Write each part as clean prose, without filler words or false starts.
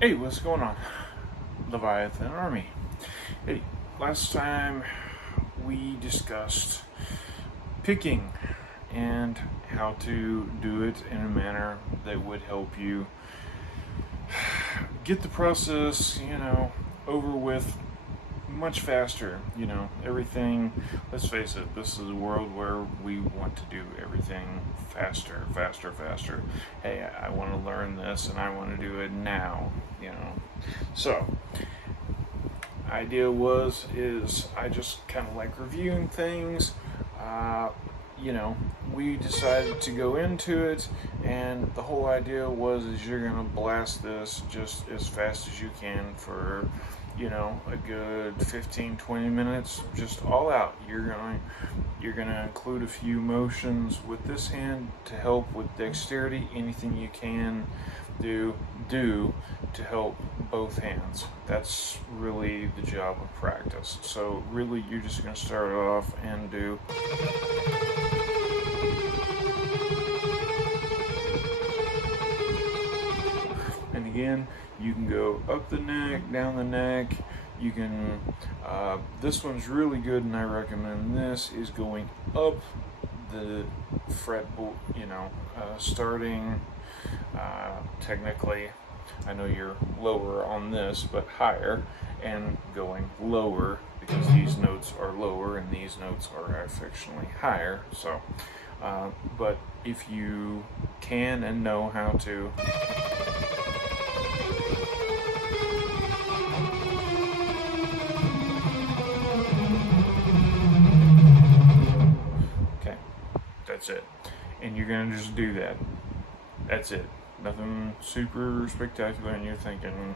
Hey, what's going on? Leviathan Army. Hey, last time we discussed picking and how to do it in a manner that would help you get the process, over with much faster. Everything, let's face it, this is a world where we want to do everything faster, faster, faster. Hey, I want to learn this and I want to do it now. So, idea is I just kind of like reviewing things. Uh, we decided to go into it, and the whole idea is you're gonna blast this just as fast as you can for a good 15-20 minutes, just all out. You're gonna include a few motions with this hand to help with dexterity. Anything you can do to help both hands. That's really the job of practice. So really, you're just gonna start off and do. And again, you can go up the neck, down the neck. You can, this one's really good, and I recommend this, is going up the fretboard, starting, technically, I know you're lower on this, but higher, and going lower, because these notes are lower and these notes are affectionately higher. So, but if you can and know how to, okay, that's it. And you're gonna just do that. That's it. Nothing super spectacular, and you're thinking,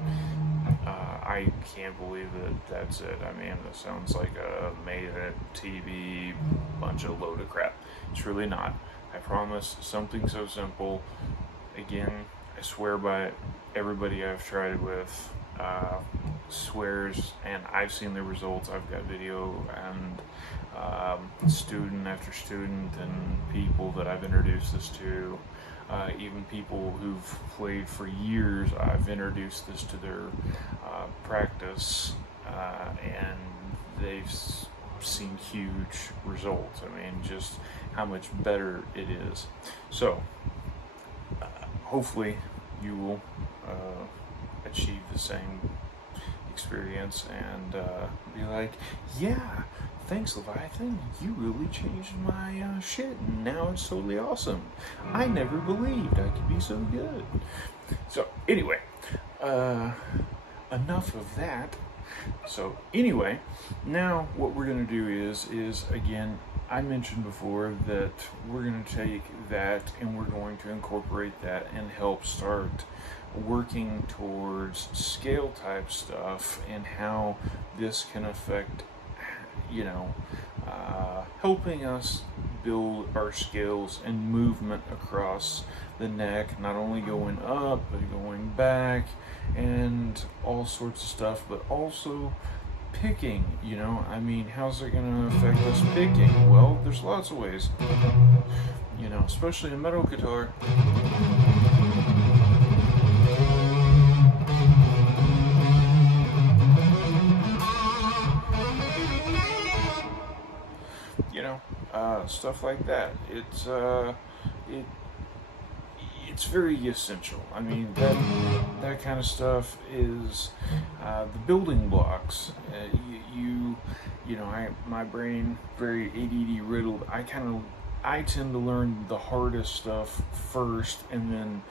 I can't believe that's it. I mean, this sounds like a made-at-TV bunch of load of crap. It's really not. I promise, something so simple. Again, I swear by it. Everybody I've tried it with swears, and I've seen the results. I've got video and student after student and people that I've introduced this to. Even people who've played for years, I've introduced this to their practice, and they've seen huge results. I mean, just how much better it is. So, hopefully, you will achieve the same experience and be like, yeah, thanks, Leviathan, you really changed my shit, and now it's totally awesome. I never believed I could be so good. So anyway, enough of that. So anyway, now what we're going to do is again, I mentioned before that we're going to take that and we're going to incorporate that and help start working towards scale type stuff and how this can affect, helping us build our skills and movement across the neck, not only going up but going back and all sorts of stuff, but also picking. How's it going to affect us picking? Well, there's lots of ways, especially a metal guitar. Stuff like that. It's very essential. I mean, that kind of stuff is the building blocks. My brain very ADD riddled. I tend to learn the hardest stuff first, and then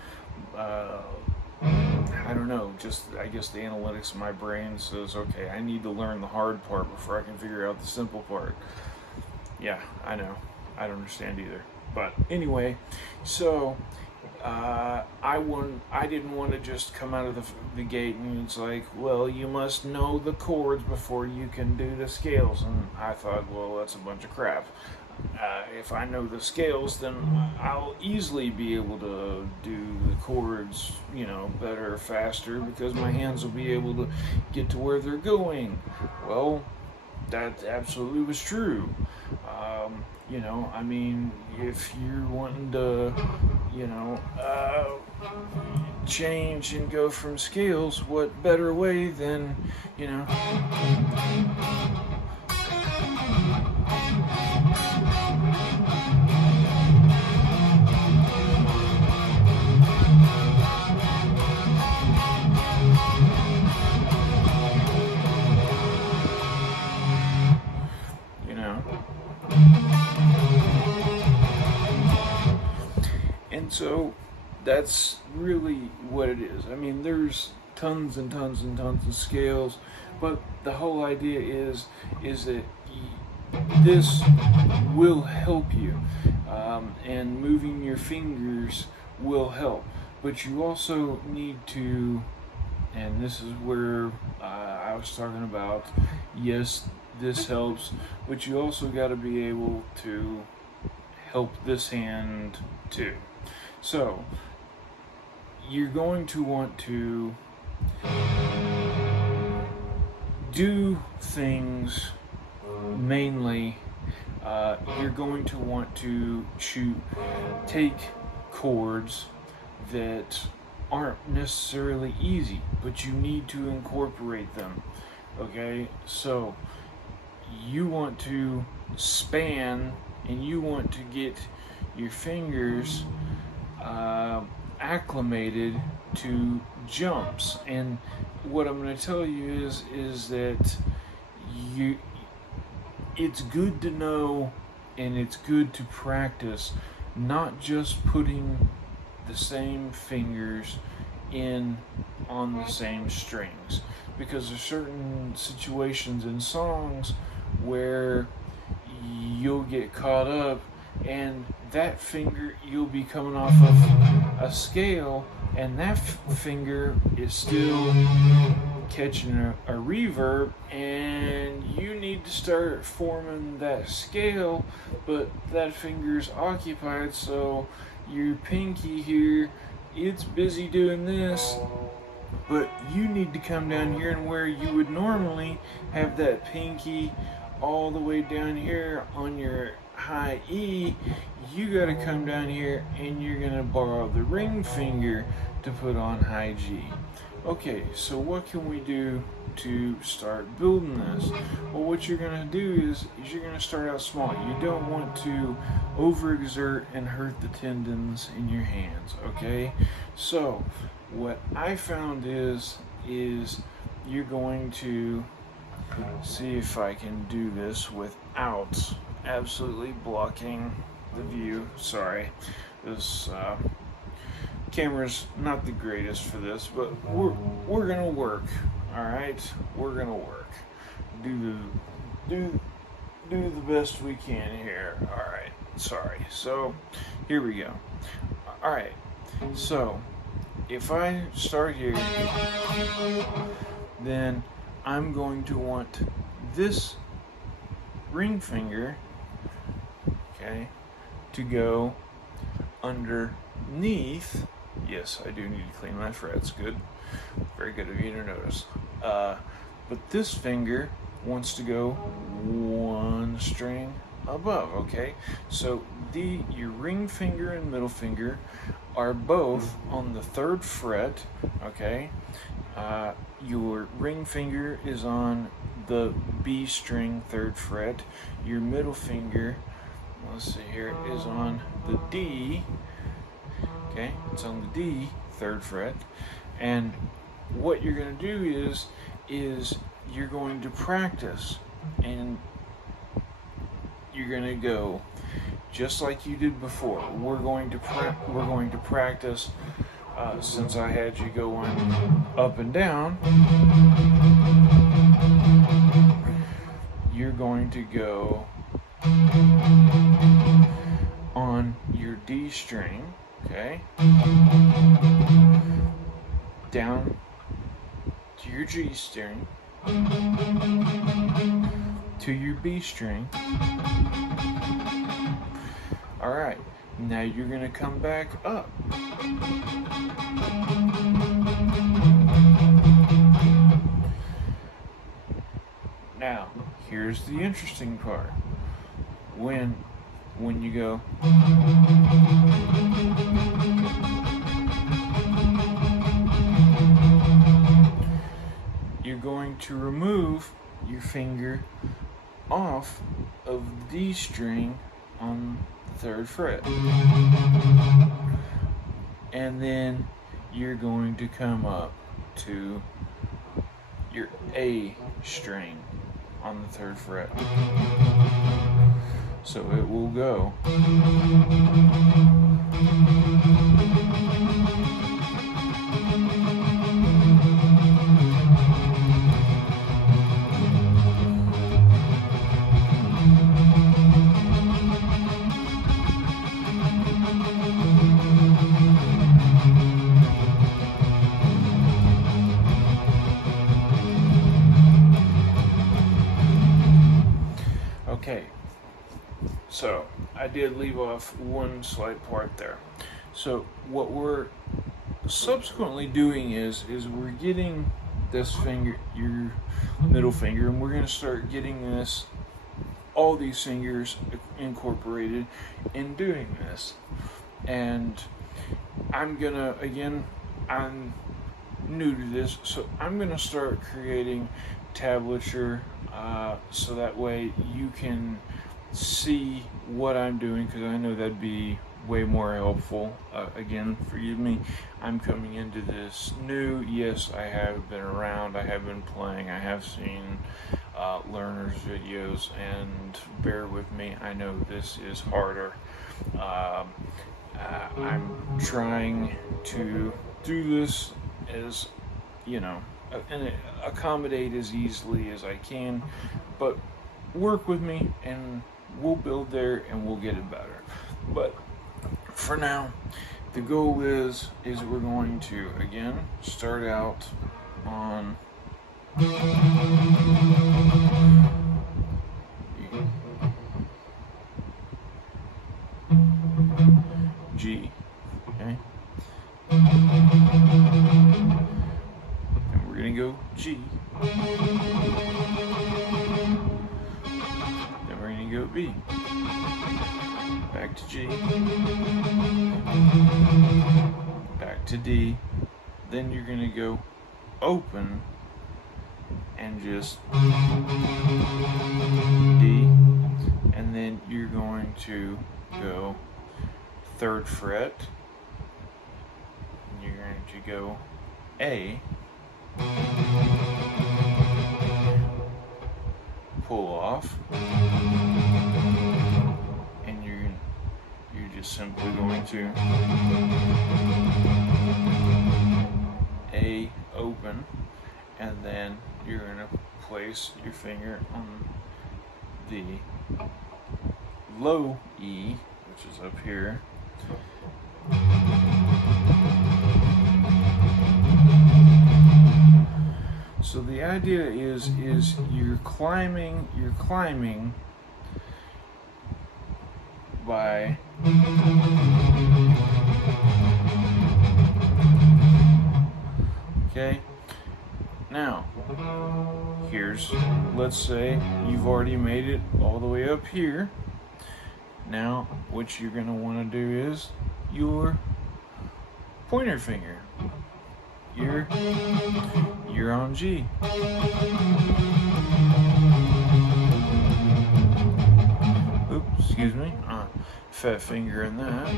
I don't know. I guess the analytics of my brain says, okay, I need to learn the hard part before I can figure out the simple part. Yeah, I know. I don't understand either. But anyway, so I didn't want to just come out of the gate and it's like, well, you must know the chords before you can do the scales. And I thought, well, that's a bunch of crap. If I know the scales, then I'll easily be able to do the chords, better, faster, because my hands will be able to get to where they're going. Well, that absolutely was true. If you're wanting to, change and go from scales, what better way than, you know, you know. And so that's really what it is. I mean, there's tons and tons and tons of scales, but the whole idea is that this will help you, and moving your fingers will help. But you also need to, and this is where I was talking about, yes, this helps, but you also got to be able to help this hand too. So you're going to want to do things mainly. You're going to want to take chords that aren't necessarily easy, but you need to incorporate them. Okay, so you want to span and you want to get your fingers acclimated to jumps. And what I'm going to tell you is that it's good to know and it's good to practice not just putting the same fingers in on the same strings, because there's certain situations in songs where you'll get caught up and that finger, you'll be coming off of a scale and that finger is still catching a reverb, and you need to start forming that scale, but that finger's occupied, so your pinky here, it's busy doing this, but you need to come down here, and where you would normally have that pinky all the way down here on your high E, you got to come down here and you're going to borrow the ring finger to put on high G. Okay, so what can we do to start building this? Well, what you're going to do is you're going to start out small. You don't want to overexert and hurt the tendons in your hands, okay? So what I found is you're going to see if I can do this without absolutely blocking the view. Sorry, this camera's not the greatest for this, but we're gonna work. All right, we're gonna work. Do the best we can here. All right. Sorry. So here we go. All right. So if I start here, then I'm going to want this ring finger, okay, to go underneath. Yes, I do need to clean my frets. Good. Very good of you to notice. But this finger wants to go one string above, okay? So your ring finger and middle finger are both on the 3rd fret, okay? Your ring finger is on the B string 3rd fret. Your middle finger, let's see here, is on the D. Okay, it's on the D 3rd fret. And what you're going to do is you're going to practice, and you're going to go just like you did before. We're going to practice. Since I had you going up and down, you're going to go on your D string, okay, down to your G string, to your B string. All right, now you're going to come back up. Now, here's the interesting part. When you go, going to remove your finger off of the D string on the 3rd fret. And then you're going to come up to your A string on the 3rd fret. So it will go. Okay, so I did leave off one slight part there. So what we're subsequently doing is we're getting this finger, your middle finger, and we're going to start getting this, all these fingers incorporated in doing this. And I'm gonna, again, I'm new to this, so I'm gonna start creating tablature so that way you can see what I'm doing, because I know that'd be way more helpful. Again, forgive me, I'm coming into this new. Yes, I have been around, I have been playing, I have seen learners videos, and bear with me, I know this is harder. I'm trying to do this as, and accommodate as easily as I can, but work with me and we'll build there and we'll get it better. But for now, the goal is we're going to, again, start out on G, okay? And we're gonna go G. Then we're gonna go B. Back to G. Back to D. Then you're gonna go open and just D. And then you're going to go 3rd fret, and you're going to go A, pull off, and you're just simply going to A, open, and then you're going to place your finger on the low E, which is up here. So the idea is you're climbing by okay. Now let's say you've already made it all the way up here. Now what you're going to want to do is your pointer finger. You're on G. Oops, excuse me. Fat finger in that.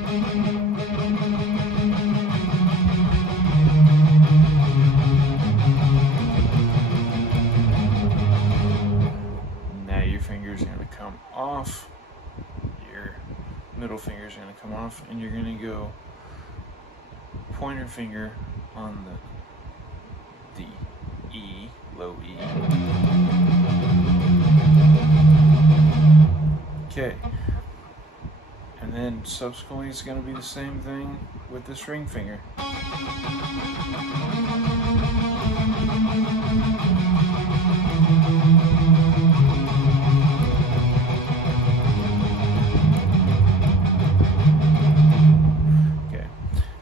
Now your finger's going to come off. Your middle finger's going to come off, and you're going to go pointer finger on the E, low E. Okay. And then subsequently it's going to be the same thing with this ring finger. Okay.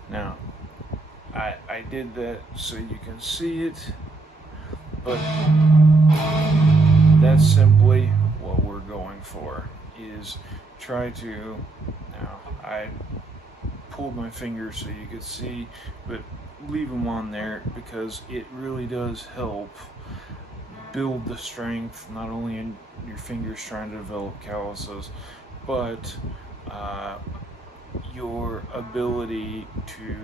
Now, I did that so you can see it, but that's simply what we're going for, is try to, now I hold my fingers so you could see, but leave them on there because it really does help build the strength, not only in your fingers trying to develop calluses, but your ability to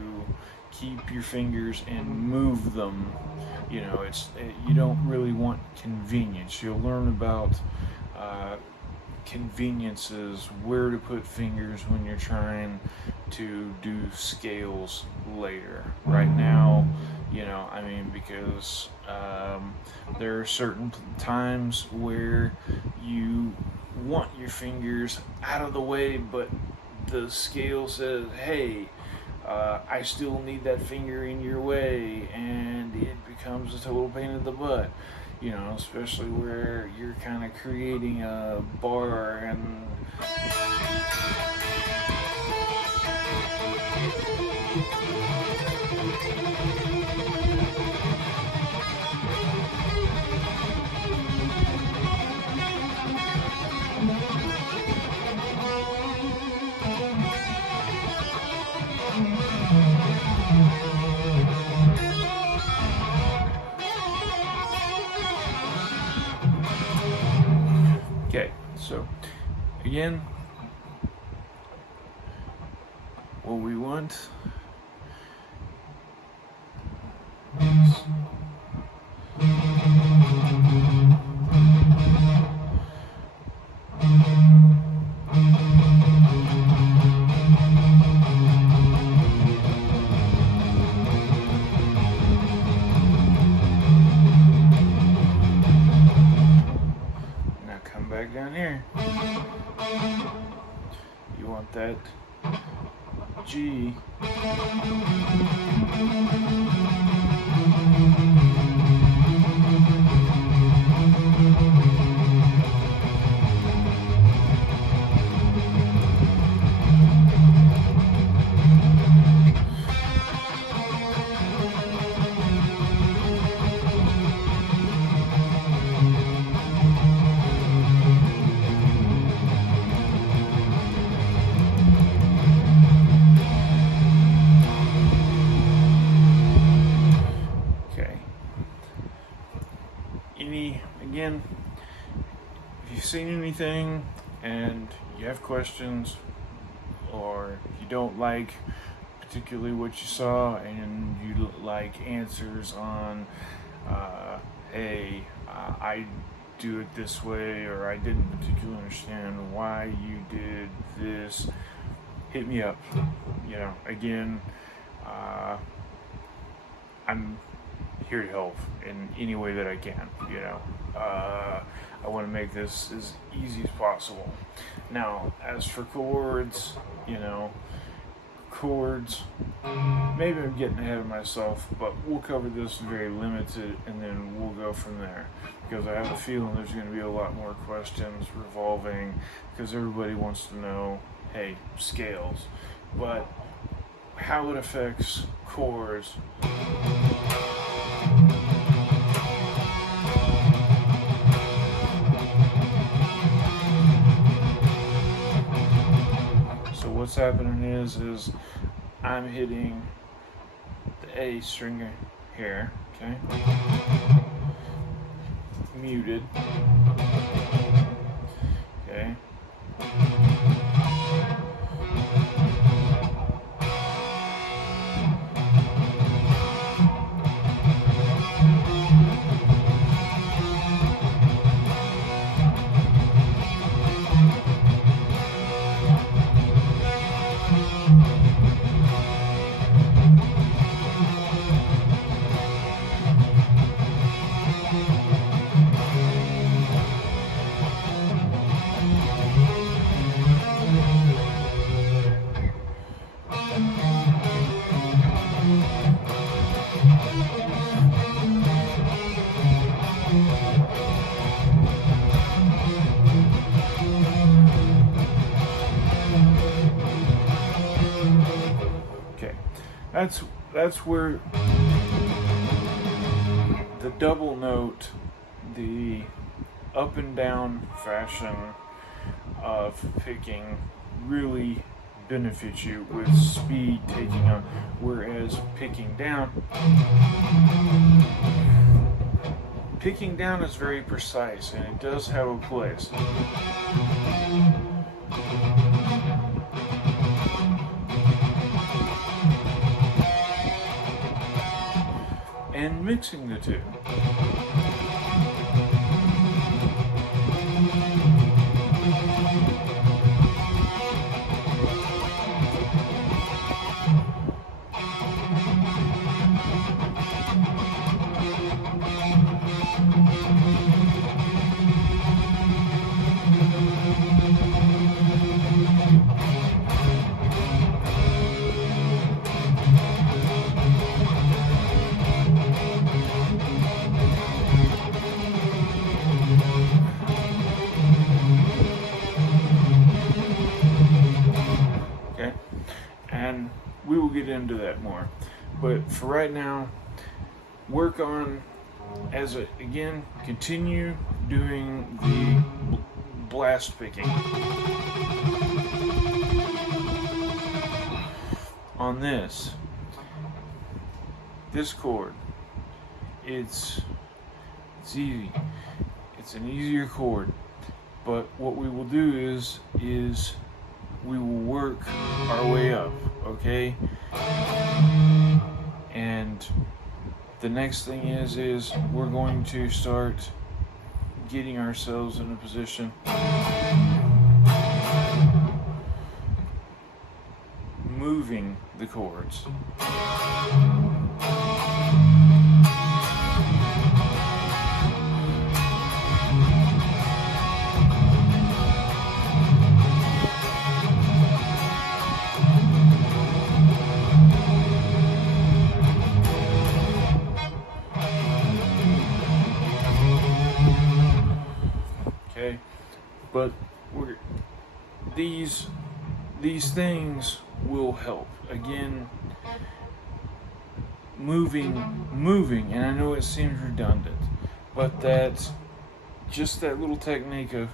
keep your fingers and move them. You know, you don't really want convenience. You'll learn about conveniences, where to put fingers when you're trying to do scales later. Right now, you know, I mean, because there are certain times where you want your fingers out of the way, but the scale says, hey, I still need that finger in your way, and it becomes a total pain in the butt. You know, especially where you're kind of creating a bar and okay, so again, what we want is now come back down here. You want that G. Again, if you've seen anything and you have questions, or you don't like particularly what you saw and you like answers on, hey, I do it this way, or I didn't particularly understand why you did this, hit me up. You know, again, I'm here to help in any way that I can. You know, I want to make this as easy as possible. Now, as for chords, you know, chords, maybe I'm getting ahead of myself, but we'll cover this very limited and then we'll go from there, because I have a feeling there's going to be a lot more questions revolving, because everybody wants to know, hey, scales, but how it affects chords. So what's happening is I'm hitting the A string here, okay? Muted. Okay. That's where the double note, the up and down fashion of picking really benefit you with speed taking on, whereas picking down is very precise and it does have a place. And mixing the two. And we will get into that more. But for right now, work on, continue doing the blast picking. On this chord, it's easy. It's an easier chord. But what we will do is we will work our way up, okay? And the next thing is we're going to start getting ourselves in a position moving the chords. Okay, but these things will help. Again, moving, and I know it seems redundant, but that little technique of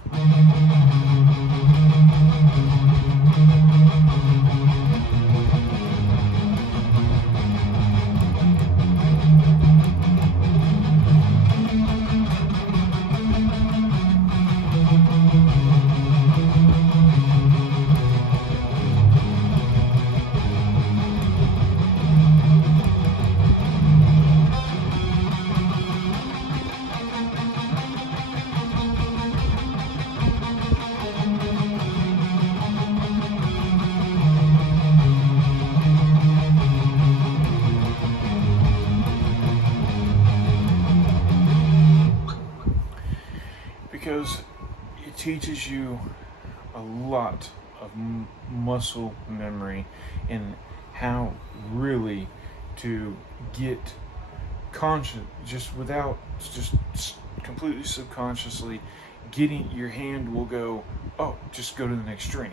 because it teaches you a lot of muscle memory and how really to get conscious, just completely subconsciously getting your hand will go, oh, just go to the next string.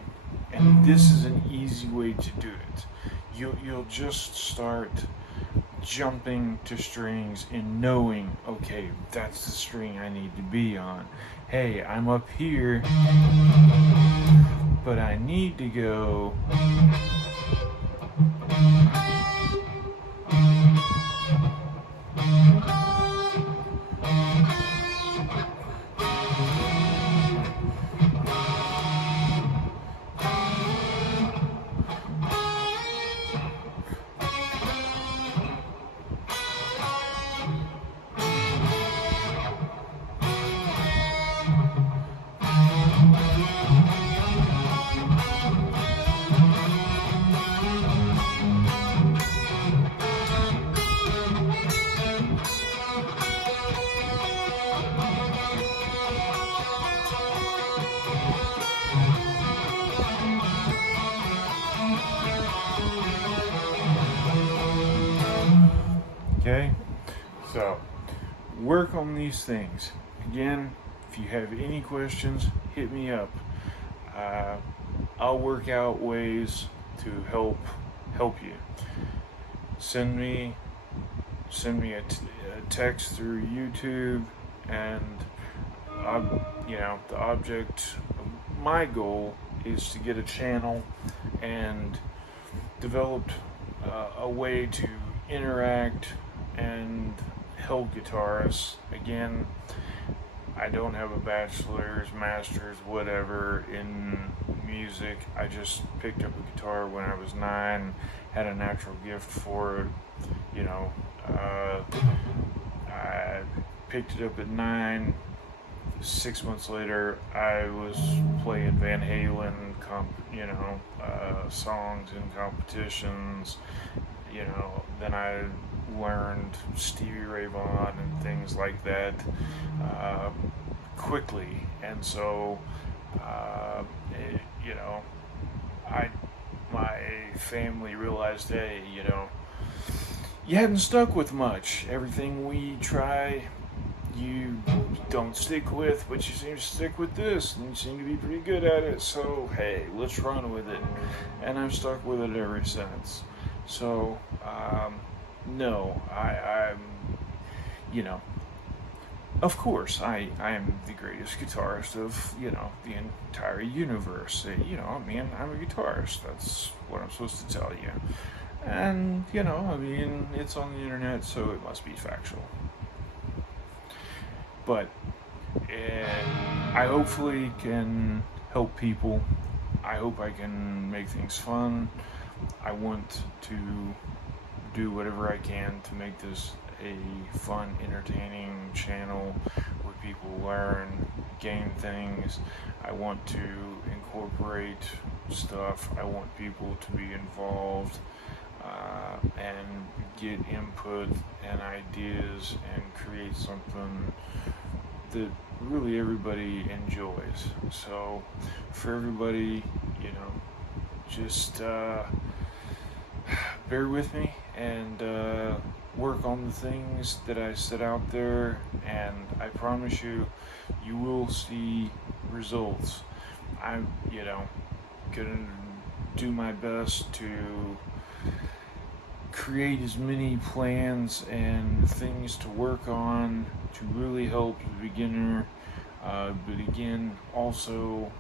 And this is an easy way to do it. You'll just start jumping to strings and knowing, okay, that's the string I need to be on. Hey, I'm up here, but I need to go okay? So, work on these things. Again, if you have any questions, hit me up. I'll work out ways to help you. Send me a text through YouTube, and the object, my goal is to get a channel and developed a way to interact and help guitarists. Again, I don't have a bachelor's, master's, whatever in music. I just picked up a guitar when I was 9, had a natural gift for it. You know, I picked it up at 9. 6 months later, I was playing Van Halen, songs in competitions. You know, then I learned Stevie Ray Vaughan and things like that quickly, and so my family realized, hey, you hadn't stuck with much. Everything we try, you don't stick with, but you seem to stick with this, and you seem to be pretty good at it, so hey, let's run with it. And I've stuck with it ever since. So, no, I'm, of course, I am the greatest guitarist of, the entire universe. I'm a guitarist. That's what I'm supposed to tell you. And, it's on the internet, so it must be factual. But I hopefully can help people. I hope I can make things fun. I want to do whatever I can to make this a fun, entertaining channel where people learn, gain things. I want to incorporate stuff. I want people to be involved and get input and ideas and create something that really everybody enjoys. So for everybody, just bear with me and work on the things that I set out there, and I promise you, you will see results. I'm, gonna do my best to create as many plans and things to work on to really help the beginner. But again, also,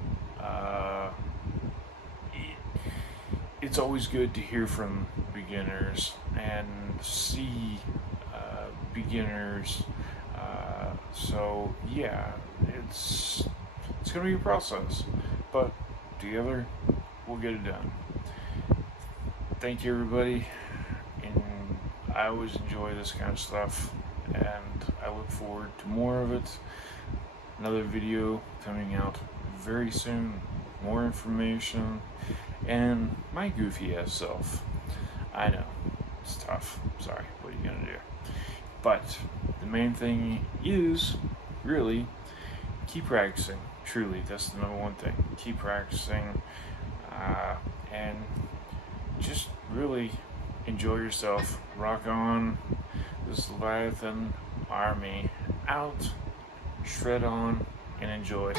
it's always good to hear from beginners and see beginners. So yeah, it's gonna be a process, but together we'll get it done. Thank you, everybody, and I always enjoy this kind of stuff, and I look forward to more of it. Another video coming out very soon, more information, and my goofy ass self. I know, it's tough, sorry, what are you gonna do? But the main thing is, really, keep practicing. Truly, that's the number one thing. Keep practicing, and just really enjoy yourself. Rock on. This Leviathan Army out. Shred on and enjoy.